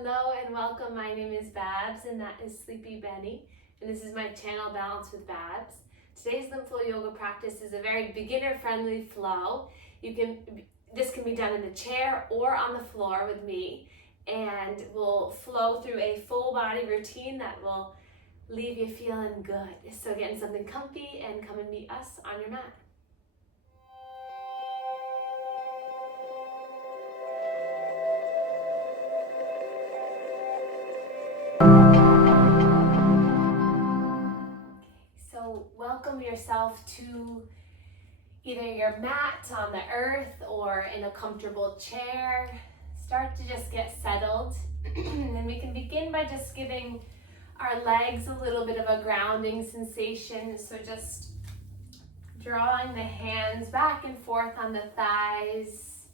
Hello and welcome. My name is Babz and that is Sleepy Benny, and this is my channel Balance with Babz. Today's Lymph Flow Yoga practice is a very beginner-friendly flow. This can be done in the chair or on the floor with me, and we'll flow through a full body routine that will leave you feeling good. So get in something comfy and come and meet us on your mat. So welcome yourself to either your mat on the earth or in a comfortable chair. Start to just get settled. And we can begin by just giving our legs a little bit of a grounding sensation. So just drawing the hands back and forth on the thighs.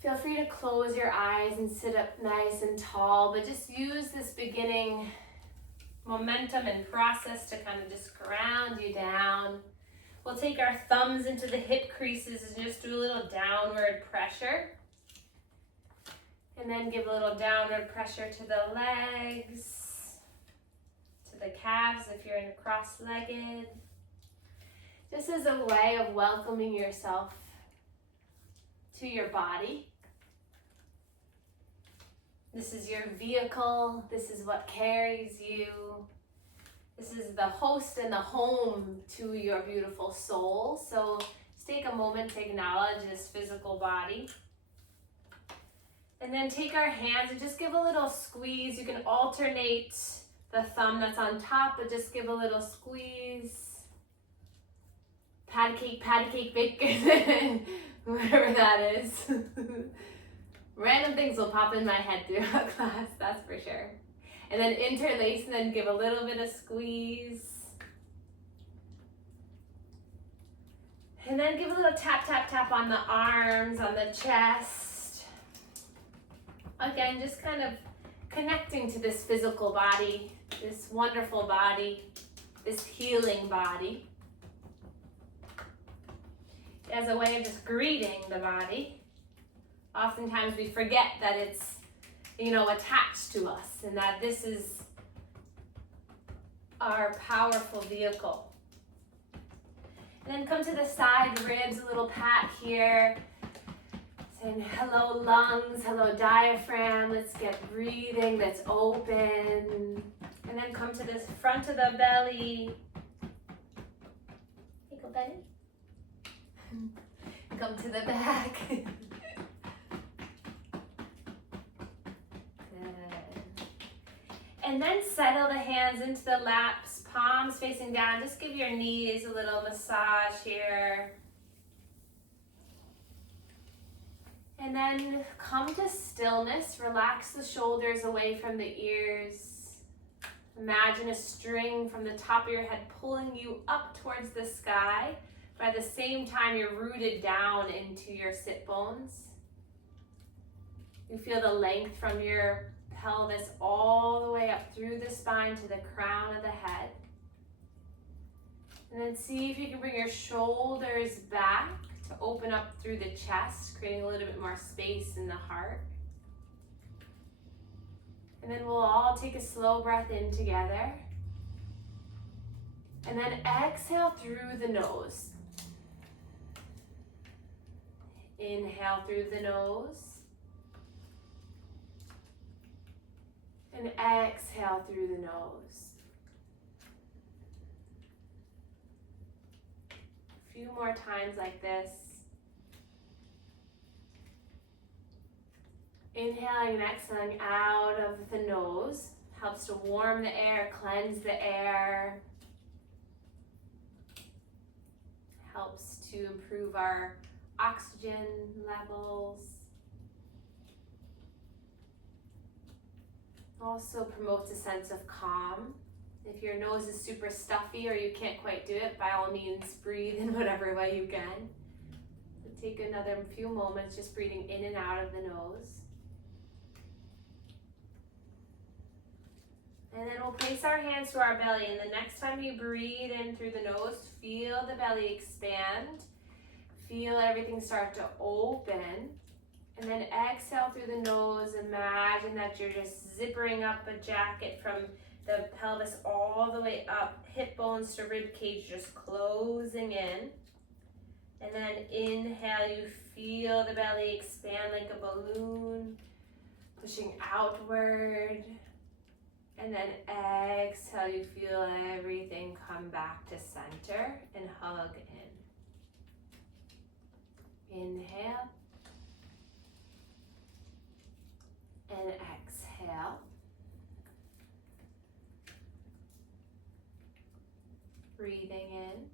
Feel free to close your eyes and sit up nice and tall, but just use this beginning momentum and process to kind of just ground you down. We'll take our thumbs into the hip creases and just do a little downward pressure. And then give a little downward pressure to the legs, to the calves if you're in cross-legged. Just as a way of welcoming yourself to your body. This is your vehicle. This is what carries you. This is the host and the home to your beautiful soul. So just take a moment to acknowledge this physical body. And then take our hands and just give a little squeeze. You can alternate the thumb that's on top, but just give a little squeeze. Patty cake, bacon, whatever that is. Random things will pop in my head throughout class, that's for sure. And then interlace and then give a little bit of squeeze. And then give a little tap, tap, tap on the arms, on the chest. Again, just kind of connecting to this physical body, this wonderful body, this healing body. As a way of just greeting the body. Oftentimes we forget that it's, attached to us and that this is our powerful vehicle. And then come to the side ribs, a little pat here. Saying hello lungs, hello diaphragm. Let's get breathing that's open. And then come to this front of the belly. Hey, go belly. Come to the back. And then settle the hands into the laps, palms facing down. Just give your knees a little massage here. And then come to stillness. Relax the shoulders away from the ears. Imagine a string from the top of your head pulling you up towards the sky. But at the same time, you're rooted down into your sit bones. You feel the length from your pelvis all the way up through the spine to the crown of the head. And then see if you can bring your shoulders back to open up through the chest, creating a little bit more space in the heart. And then we'll all take a slow breath in together. And then exhale through the nose. Inhale through the nose. And exhale through the nose. A few more times like this. Inhaling and exhaling out of the nose helps to warm the air, cleanse the air. Helps to improve our oxygen levels. Also promotes a sense of calm. If your nose is super stuffy or you can't quite do it, by all means breathe in whatever way you can. So take another few moments just breathing in and out of the nose. And then we'll place our hands to our belly, and the next time you breathe in through the nose, feel the belly expand. Feel everything start to open. And then exhale through the nose, imagine imagine that you're just zippering up a jacket from the pelvis all the way up, hip bones to rib cage, just closing in. And then inhale, you feel the belly expand like a balloon, pushing outward. And then exhale, you feel everything come back to center and hug in. Inhale. And exhale. Breathing in.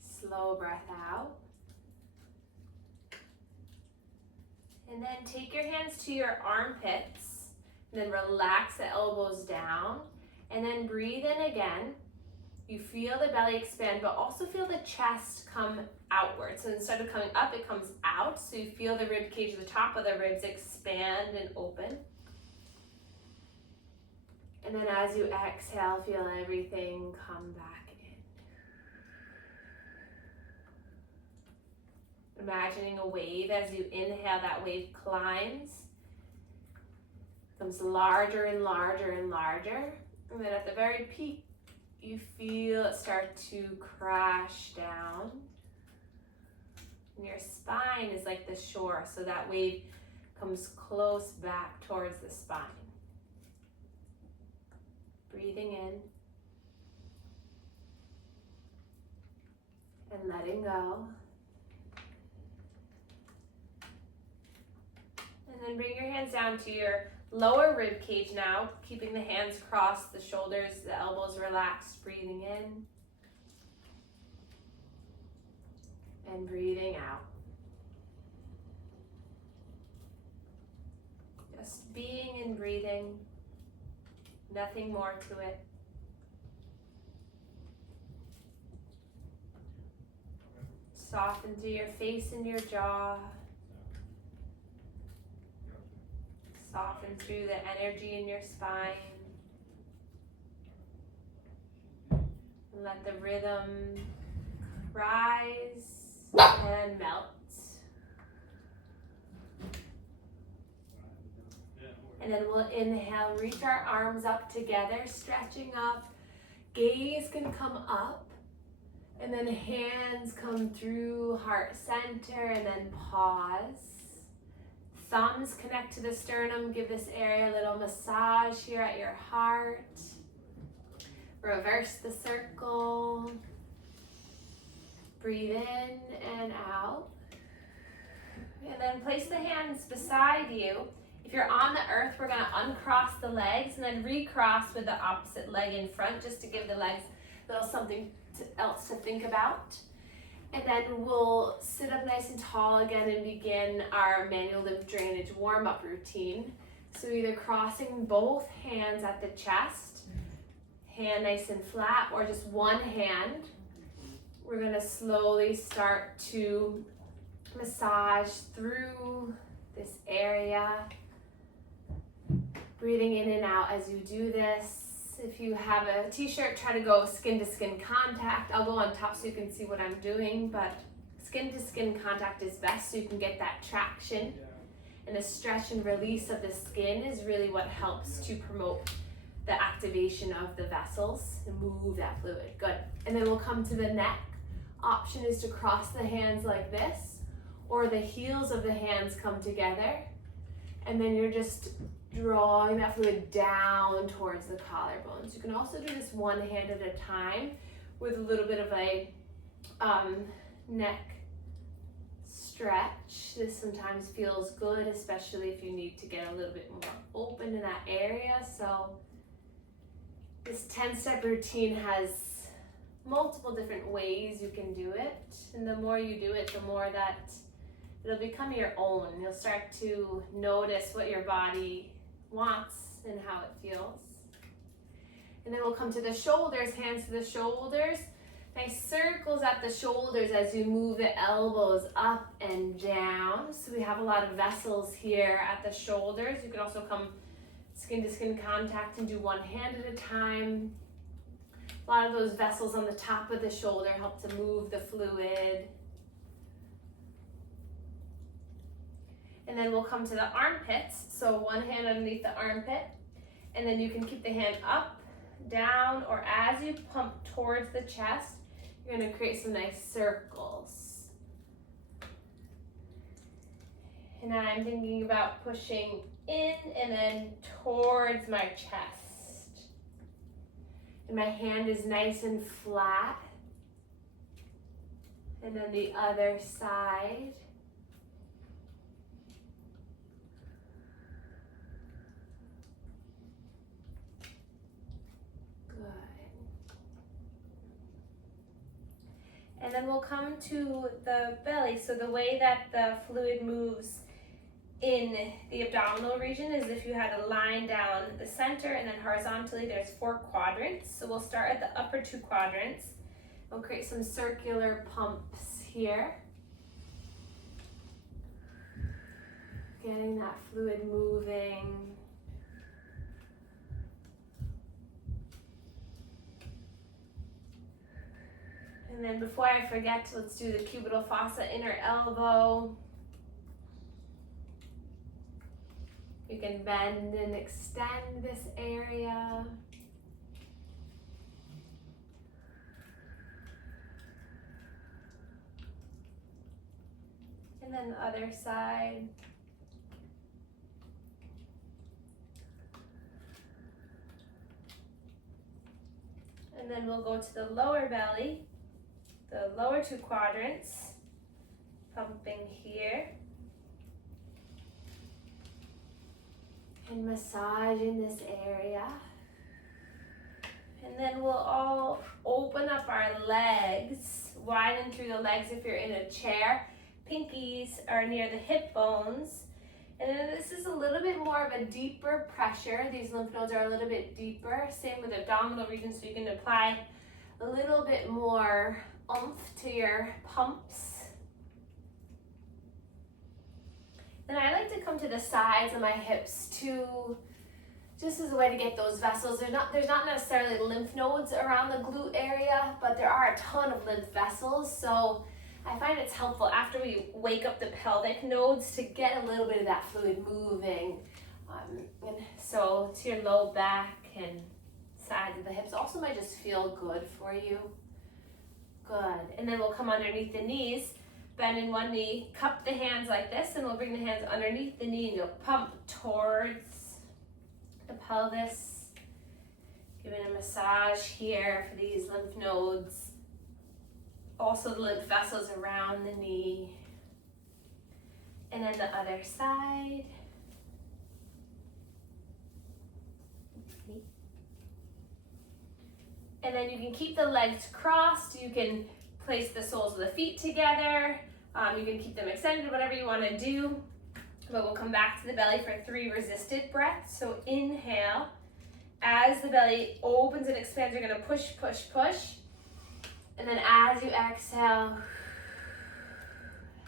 Slow breath out. And then take your hands to your armpits. And then relax the elbows down. And then breathe in again. You feel the belly expand, but also feel the chest come outward. So instead of coming up, it comes out. So you feel the rib cage, the top of the ribs expand and open. And then as you exhale, feel everything come back in. Imagining a wave. As you inhale, that wave climbs, becomes larger and larger and larger. And then at the very peak, you feel it start to crash down. And your spine is like the shore, so that wave comes close back towards the spine. Breathing in and letting go. And then bring your hands down to your lower rib cage now, keeping the hands crossed, the shoulders, the elbows relaxed, breathing in and breathing out. Just being and breathing, nothing more to it. Soften through your face and your jaw. Soften through the energy in your spine. And let the rhythm rise and melt. And then we'll inhale, reach our arms up together, stretching up. Gaze can come up. And then hands come through heart center and then pause. Thumbs connect to the sternum, give this area a little massage here at your heart. Reverse the circle. Breathe in and out. And then place the hands beside you. If you're on the earth, we're going to uncross the legs and then recross with the opposite leg in front, just to give the legs a little something else to think about. And then we'll sit up nice and tall again and begin our manual lymph drainage warm-up routine. So either crossing both hands at the chest, hand nice and flat, or just one hand. We're going to slowly start to massage through this area. Breathing in and out as you do this. If you have a t-shirt, try to go skin to skin contact. I'll go on top so you can see what I'm doing, but skin to skin contact is best so you can get that traction. And the stretch and release of the skin is really what helps to promote the activation of the vessels and move that fluid. Good. And then we'll come to the neck. Option is to cross the hands like this, or the heels of the hands come together. And then you're just drawing that fluid down towards the collarbones. You can also do this one hand at a time with a little bit of a neck stretch. This sometimes feels good, especially if you need to get a little bit more open in that area. So this 10-step routine has multiple different ways you can do it. And the more you do it, the more that it'll become your own. You'll start to notice what your body wants and how it feels. And then we'll come to the shoulders, hands to the shoulders. Nice circles at the shoulders as you move the elbows up and down. So we have a lot of vessels here at the shoulders. You can also come skin to skin contact and do one hand at a time. A lot of those vessels on the top of the shoulder help to move the fluid. And then we'll come to the armpits. So one hand underneath the armpit, and then you can keep the hand up, down, or as you pump towards the chest, you're gonna create some nice circles. And I'm thinking about pushing in and then towards my chest. And my hand is nice and flat. And then the other side. And then we'll come to the belly. So the way that the fluid moves in the abdominal region is if you had a line down the center and then horizontally there's 4 quadrants. So we'll start at the upper 2 quadrants. We'll create some circular pumps here. Getting that fluid moving. And then before I forget, let's do the cubital fossa, inner elbow. You can bend and extend this area. And then the other side. And then we'll go to the lower belly. The lower 2 quadrants, pumping here. And massaging this area. And then we'll all open up our legs, widen through the legs if you're in a chair. Pinkies are near the hip bones. And then this is a little bit more of a deeper pressure. These lymph nodes are a little bit deeper. Same with the abdominal region, so you can apply a little bit more oomph to your pumps. Then I like to come to the sides of my hips too, just as a way to get those vessels. There's not necessarily lymph nodes around the glute area, but there are a ton of lymph vessels. So I find it's helpful after we wake up the pelvic nodes to get a little bit of that fluid moving. And so to your low back and sides of the hips also might just feel good for you. Good. And then we'll come underneath the knees, bend in one knee, cup the hands like this, and we'll bring the hands underneath the knee and you'll pump towards the pelvis, giving a massage here for these lymph nodes. Also the lymph vessels around the knee. And then the other side. And then you can keep the legs crossed. You can place the soles of the feet together. You can keep them extended, whatever you want to do. But we'll come back to the belly for 3 resisted breaths. So inhale. As the belly opens and expands, you're going to push, push, push. And then as you exhale,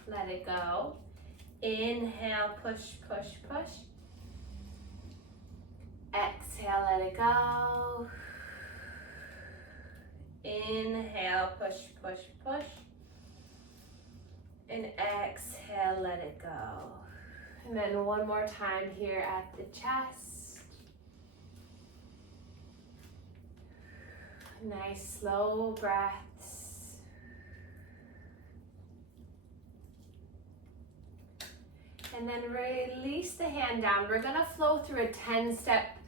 let it go. Inhale, push, push, push. Exhale, let it go. Inhale, push, push, push. And exhale, let it go. And then one more time here at the chest. Nice slow breaths. And then release the hand down. We're gonna flow through a 10-step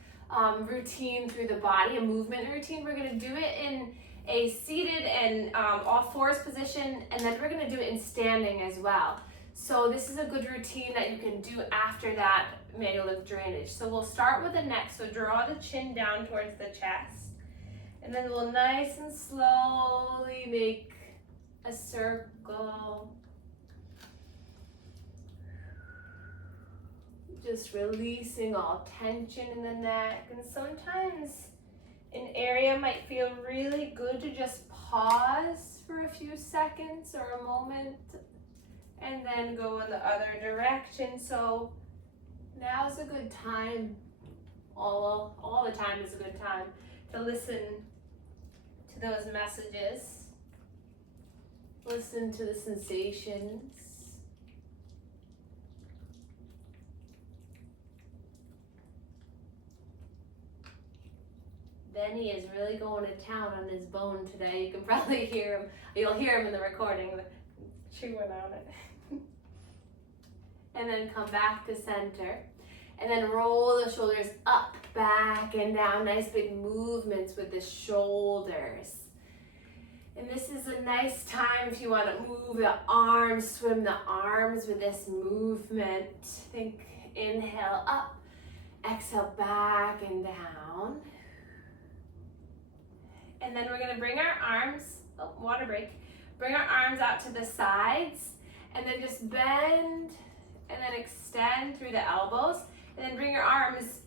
routine through the body, a movement routine. We're gonna do it in a seated and all fours position, and then we're gonna do it in standing as well. So this is a good routine that you can do after that manual lymph drainage. So we'll start with the neck. So draw the chin down towards the chest. And then we'll nice and slowly make a circle. Just releasing all tension in the neck. And sometimes an area might feel really good to just pause for a few seconds or a moment and then go in the other direction. So now's a good time, all the time is a good time to listen to those messages. Listen to the sensations. Benny is really going to town on his bone today. You can probably hear him. You'll hear him in the recording, chewing on it. And then come back to center. And then roll the shoulders up, back, and down. Nice big movements with the shoulders. And this is a nice time if you want to move the arms, swim the arms with this movement. Think inhale up, exhale back and down. And then we're going to bring our arms, water break, bring our arms out to the sides, and then just bend and then extend through the elbows. And then bring your arms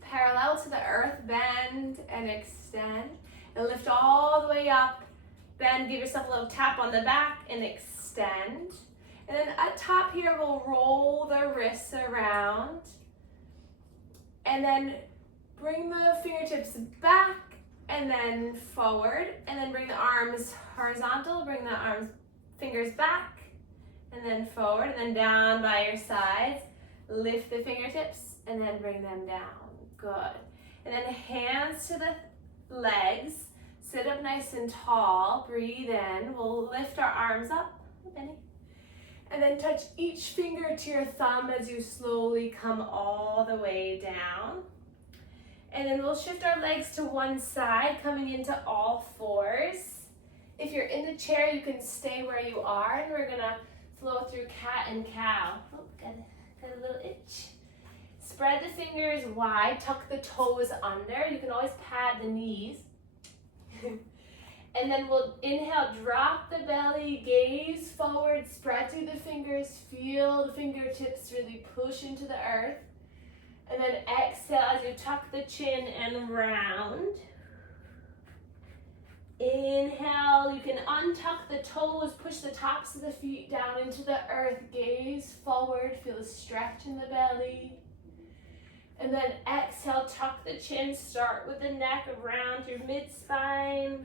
parallel to the earth, bend and extend, and lift all the way up. Bend, give yourself a little tap on the back and extend. And then at top here, we'll roll the wrists around. And then bring the fingertips back and then forward. And then bring the arms horizontal, bring the arms, fingers back and then forward. And then down by your sides. Lift the fingertips and then bring them down. Good. And then hands to the legs. Sit up nice and tall. Breathe in. We'll lift our arms up. Benny. And then touch each finger to your thumb as you slowly come all the way down. And then we'll shift our legs to one side, coming into all fours. If you're in the chair, you can stay where you are, and we're going to flow through cat and cow. Oh, got a little itch. Spread the fingers wide, tuck the toes under. You can always pad the knees. And then we'll inhale, drop the belly, gaze forward, spread through the fingers, feel the fingertips really push into the earth. And then exhale as you tuck the chin and round. Inhale, you can untuck the toes, push the tops of the feet down into the earth, gaze forward, feel the stretch in the belly. And then exhale, tuck the chin, start with the neck around your mid-spine,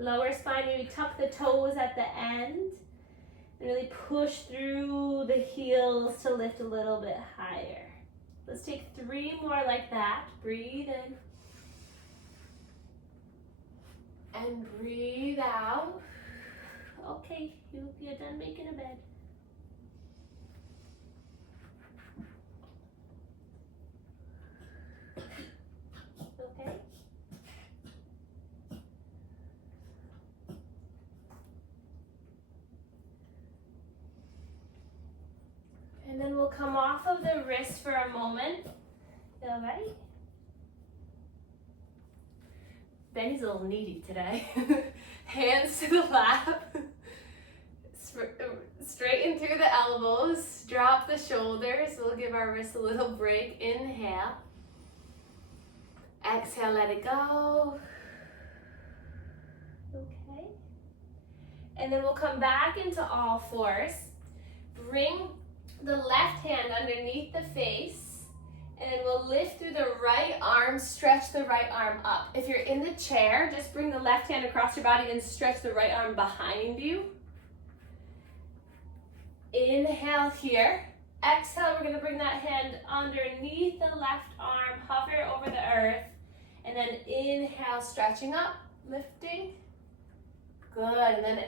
lower spine, maybe tuck the toes at the end. And really push through the heels to lift a little bit higher. Let's take 3 more like that. Breathe in. And breathe out. Okay, you're done making a bed. Okay. And then we'll come off of the wrist for a moment. All right. Benny's a little needy today. Hands to the lap. Straighten through the elbows. Drop the shoulders. We'll give our wrists a little break. Inhale. Exhale, let it go. Okay. And then we'll come back into all fours. Bring the left hand underneath the face. And then we'll lift through the right arm, stretch the right arm up. If you're in the chair, just bring the left hand across your body and stretch the right arm behind you. Inhale here. Exhale, we're going to bring that hand underneath the left arm, hover over the earth. And then inhale, stretching up, lifting. Good, and then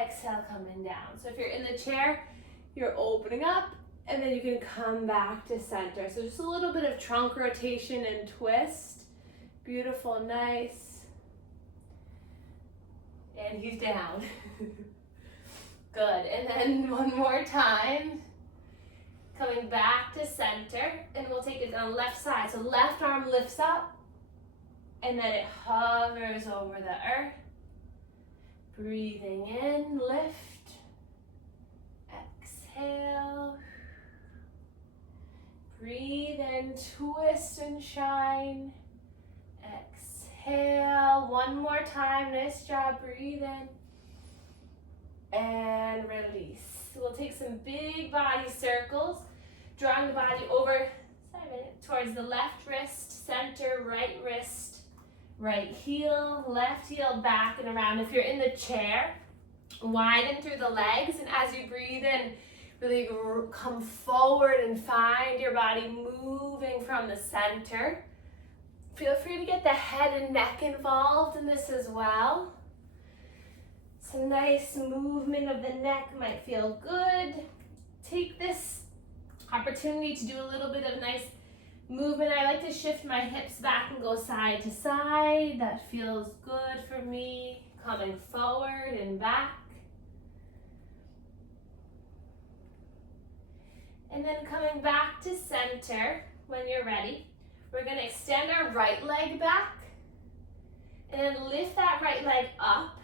exhale, coming down. So if you're in the chair, you're opening up. And then you can come back to center. So just a little bit of trunk rotation and twist. Beautiful, nice. And he's down. Good, and then one more time. Coming back to center, and we'll take it down left side. So left arm lifts up, and then it hovers over the earth. Breathing in, lift. Exhale. Breathe in, twist and shine. Exhale, one more time, nice job, breathe in. And release. We'll take some big body circles, drawing the body over towards the left wrist, center, right wrist, right heel, left heel, back and around. If you're in the chair, widen through the legs, and as you breathe in, really come forward and find your body moving from the center. Feel free to get the head and neck involved in this as well. Some nice movement of the neck might feel good. Take this opportunity to do a little bit of nice movement. I like to shift my hips back and go side to side. That feels good for me. Coming forward and back. And then coming back to center when you're ready. We're going to extend our right leg back and then lift that right leg up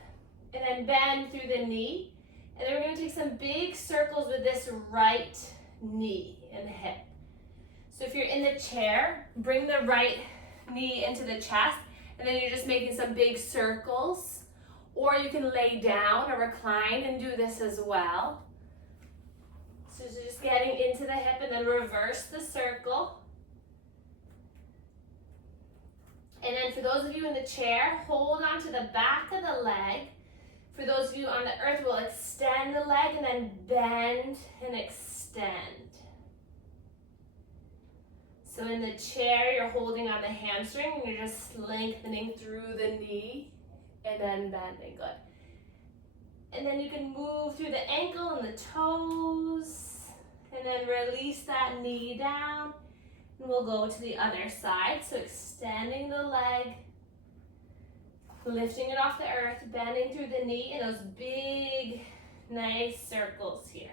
and then bend through the knee. And then we're going to take some big circles with this right knee and hip. So if you're in the chair, bring the right knee into the chest and then you're just making some big circles. Or you can lay down or recline and do this as well. So just getting into the hip and then reverse the circle. And then for those of you in the chair, hold on to the back of the leg. For those of you on the earth, we'll extend the leg and then bend and extend. So in the chair, you're holding on the hamstring and you're just lengthening through the knee and then bending. Good. And then you can move through the ankle and the toes and then release that knee down. And we'll go to the other side. So extending the leg, lifting it off the earth, bending through the knee in those big, nice circles here.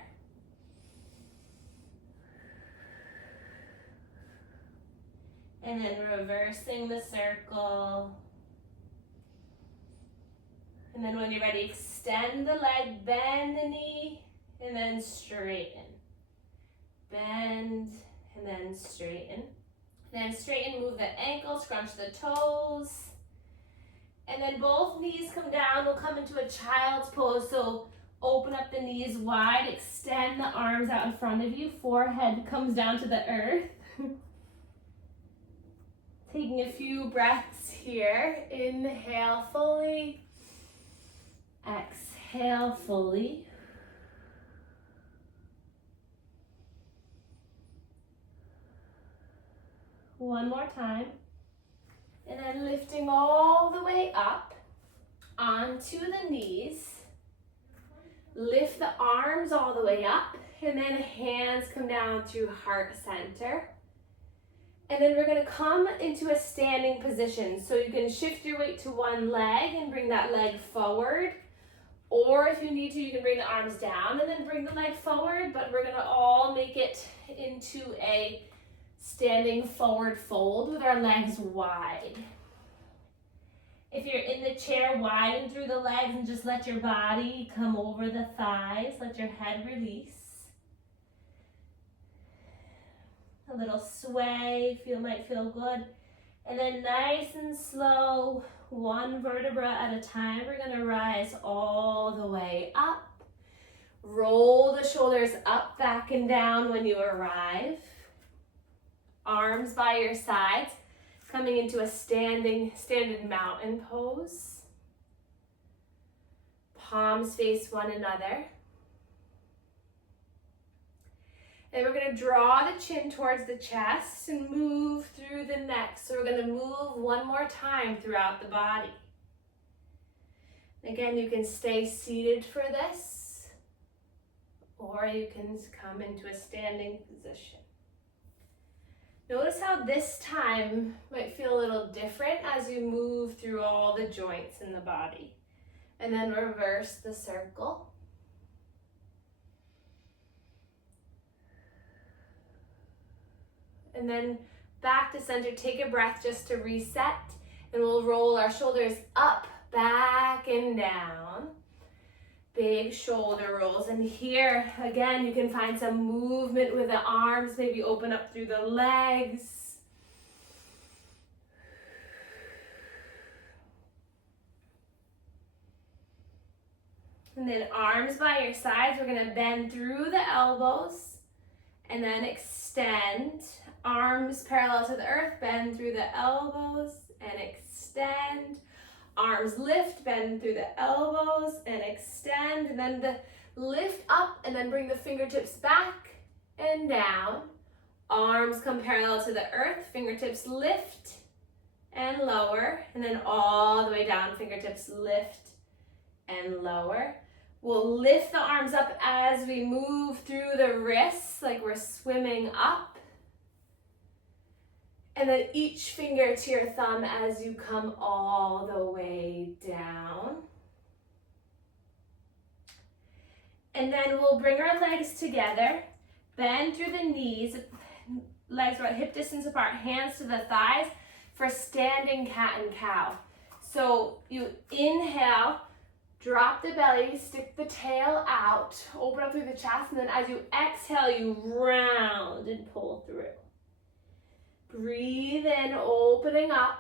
And then reversing the circle. And then when you're ready, extend the leg, bend the knee, and then straighten. Bend, and then straighten. Then straighten, move the ankles, scrunch the toes. And then both knees come down. We'll come into a child's pose. So open up the knees wide, extend the arms out in front of you. Forehead comes down to the earth. Taking a few breaths here. Inhale fully. Exhale fully. One more time. And then lifting all the way up onto the knees. Lift the arms all the way up. And then hands come down through heart center. And then we're going to come into a standing position. So you can shift your weight to one leg and bring that leg forward. Or if you need to, you can bring the arms down and then bring the leg forward. But we're going to all make it into a standing forward fold with our legs wide. If you're in the chair, widen through the legs and just let your body come over the thighs. Let your head release. A little sway, might feel good. And then nice and slow, one vertebra at a time, we're going to rise all the way up. Roll the shoulders up, back, and down when you arrive. Arms by your sides, coming into a standing mountain pose. Palms face one another. And we're going to draw the chin towards the chest and move through the neck. So we're going to move one more time throughout the body. Again, you can stay seated for this, or you can come into a standing position. Notice how this time might feel a little different as you move through all the joints in the body. And then reverse the circle. And then back to center, take a breath just to reset. And we'll roll our shoulders up, back, and down. Big shoulder rolls. And here, again, you can find some movement with the arms. Maybe open up through the legs. And then arms by your sides. We're going to bend through the elbows. And then extend. Arms parallel to the earth, bend through the elbows and extend. Arms lift, bend through the elbows and extend. And then the lift up and then bring the fingertips back and down. Arms come parallel to the earth, fingertips lift and lower, and then all the way down, fingertips lift and lower. We'll lift the arms up as we move through the wrists, like we're swimming up. And then each finger to your thumb as you come all the way down. And then we'll bring our legs together, bend through the knees, legs about hip distance apart, hands to the thighs for standing cat and cow. So you inhale, drop the belly, stick the tail out, open up through the chest, and then as you exhale, you round and pull through. Breathe in, opening up.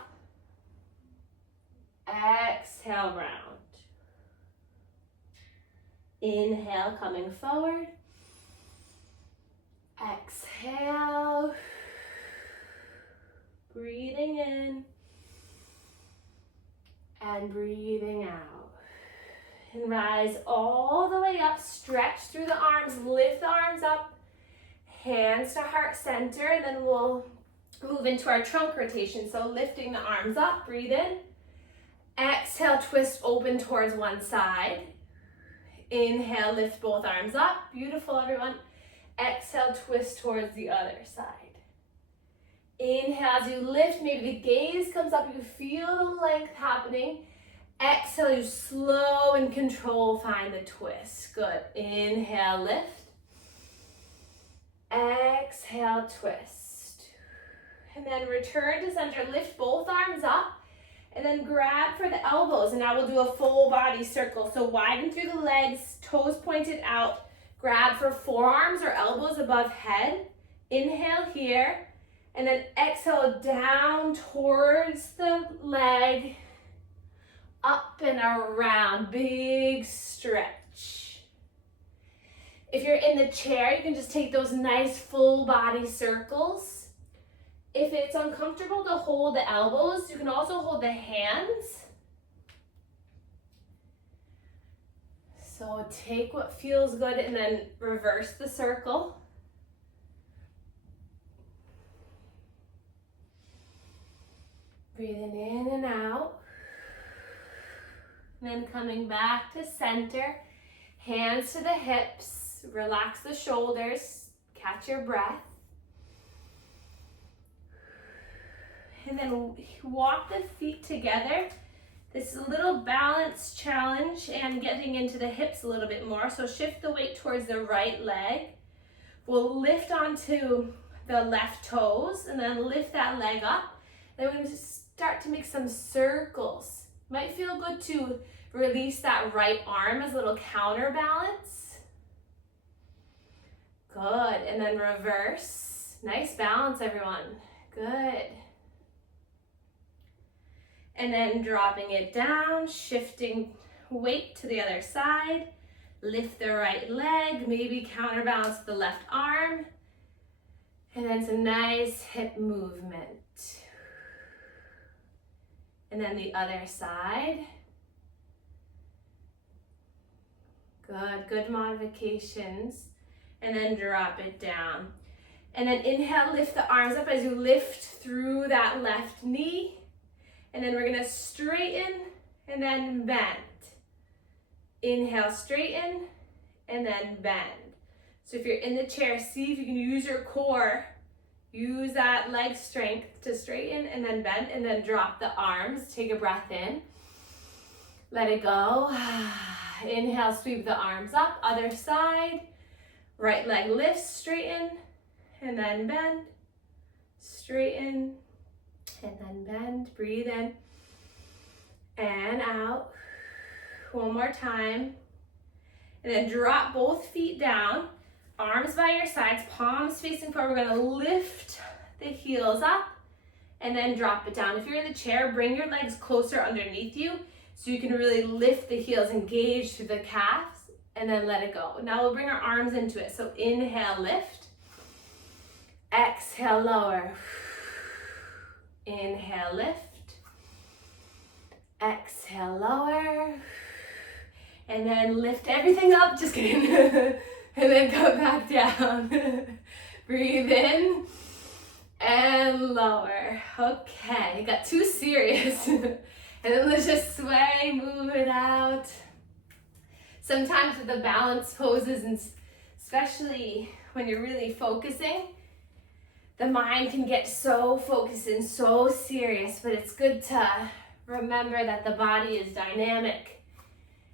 Exhale, round. Inhale, coming forward. Exhale. Breathing in. And breathing out. And rise all the way up. Stretch through the arms. Lift the arms up. Hands to heart center. And then we'll move into our trunk rotation. So lifting the arms up. Breathe in. Exhale, twist open towards one side. Inhale, lift both arms up. Beautiful, everyone. Exhale, twist towards the other side. Inhale, as you lift, maybe the gaze comes up. You feel the length happening. Exhale, you slow and control, find the twist. Good. Inhale, lift. Exhale, twist. And then return to center. Lift both arms up. And then grab for the elbows, and now we'll do a full body circle. So widen through the legs, toes pointed out. Grab for forearms or elbows above head. Inhale here, and then exhale down towards the leg, up and around, big stretch. If you're in the chair, you can just take those nice full body circles. If it's uncomfortable to hold the elbows, you can also hold the hands. So take what feels good and then reverse the circle. Breathing in and out. And then coming back to center. Hands to the hips. Relax the shoulders. Catch your breath. And then walk the feet together. This is a little balance challenge and getting into the hips a little bit more. So shift the weight towards the right leg. We'll lift onto the left toes and then lift that leg up. Then we're going to start to make some circles. Might feel good to release that right arm as a little counterbalance. Good. And then reverse. Nice balance, everyone. Good. And then dropping it down, shifting weight to the other side. Lift the right leg, maybe counterbalance the left arm. And then some nice hip movement. And then the other side. Good, good modifications. And then drop it down. And then inhale, lift the arms up as you lift through that left knee. And then we're gonna straighten and then bend. Inhale, straighten, and then bend. So if you're in the chair, see if you can use your core. Use that leg strength to straighten and then bend, and then drop the arms. Take a breath in. Let it go. Inhale, sweep the arms up. Other side. Right leg lifts, straighten, and then bend. Straighten. And then bend, breathe in and out. One more time. And then drop both feet down, arms by your sides, palms facing forward. We're gonna lift the heels up and then drop it down. If you're in the chair, bring your legs closer underneath you so you can really lift the heels, engage through the calves, and then let it go. Now we'll bring our arms into it. So inhale, lift. Exhale, lower. Inhale, lift. Exhale, lower. And then lift everything up, just kidding. And then go back down. Breathe in and lower. Okay. It got too serious. And then let's just sway, move it out. Sometimes with the balance poses, and especially when you're really focusing, the mind can get so focused and so serious, but it's good to remember that the body is dynamic.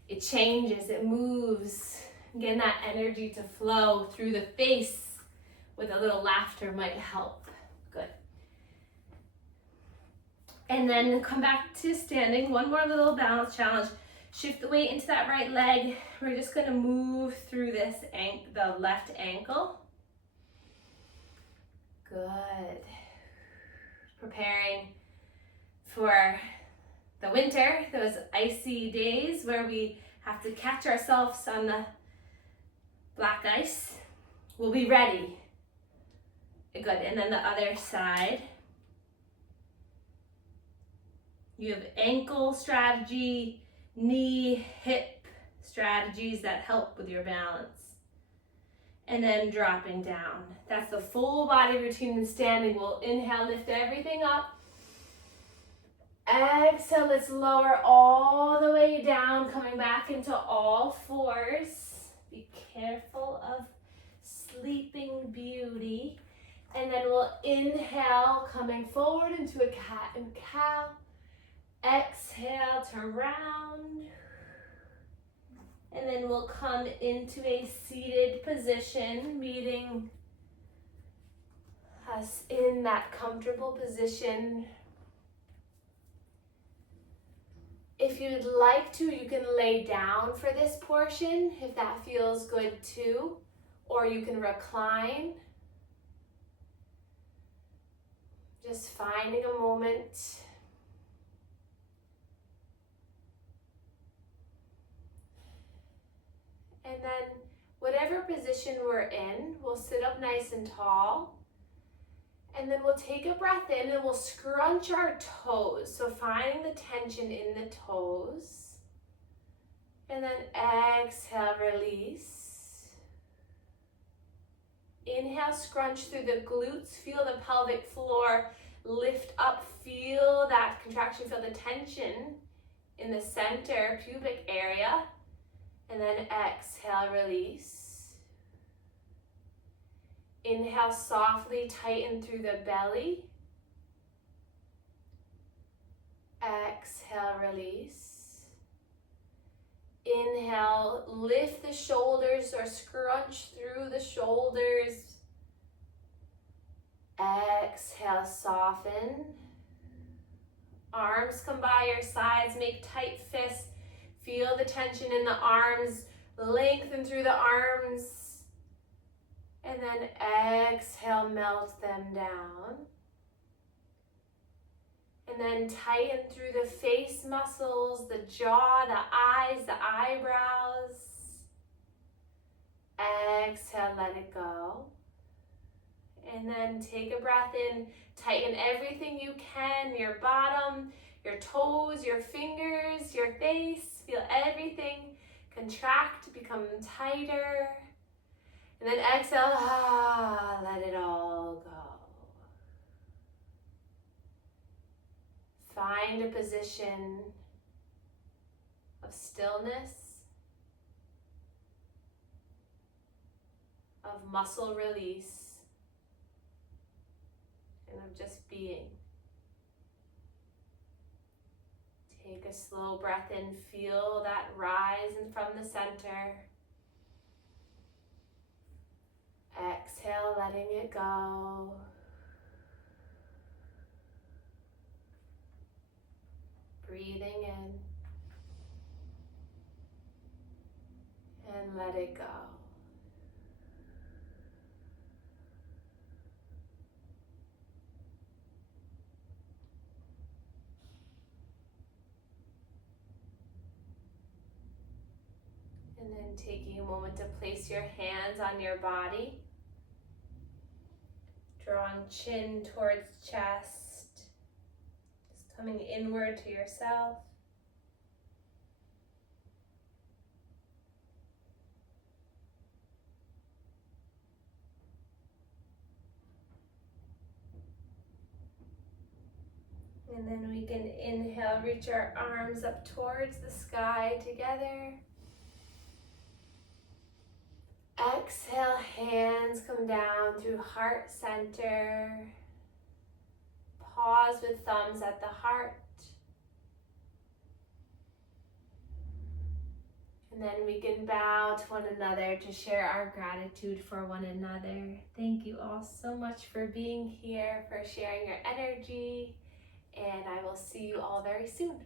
It changes, it moves. Getting that energy to flow through the face with a little laughter might help. Good. And then come back to standing. One more little balance challenge. Shift the weight into that right leg. We're just gonna move through this the left ankle. Good. Preparing for the winter, those icy days where we have to catch ourselves on the black ice. We'll be ready. Good, and then the other side. You have ankle strategy, knee, hip strategies that help with your balance. And then dropping down. That's the full body routine in standing. We'll inhale, lift everything up. Exhale, let's lower all the way down, coming back into all fours. Be careful of Sleeping Beauty. And then we'll inhale, coming forward into a cat and cow. Exhale to round. And then we'll come into a seated position, meeting us in that comfortable position. If you'd like to, you can lay down for this portion, if that feels good too, or you can recline. Just finding a moment. And then whatever position we're in, we'll sit up nice and tall. And then we'll take a breath in and we'll scrunch our toes. So finding the tension in the toes. And then exhale, release. Inhale, scrunch through the glutes. Feel the pelvic floor lift up. Feel that contraction, feel the tension in the center pubic area. And then exhale, release. Inhale, softly tighten through the belly. Exhale, release. Inhale, lift the shoulders or scrunch through the shoulders. Exhale, soften. Arms come by your sides, make tight fists. Feel the tension in the arms, lengthen through the arms, and then exhale, melt them down. And then tighten through the face muscles, the jaw, the eyes, the eyebrows. Exhale, let it go. And then take a breath in, tighten everything you can, your bottom, your toes, your fingers, your face. Feel everything contract, become tighter. And then exhale, let it all go. Find a position of stillness, of muscle release, and of just being. Take a slow breath in, feel that rise in from the center. Exhale, letting it go. Breathing in. And let it go. And then taking a moment to place your hands on your body. Drawing chin towards chest. Just coming inward to yourself. And And then we can inhale, reach our arms up towards the sky together. Exhale, hands come down through heart center. Pause with thumbs at the heart. And then we can bow to one another to share our gratitude for one another. Thank you all so much for being here, for sharing your energy, and I will see you all very soon.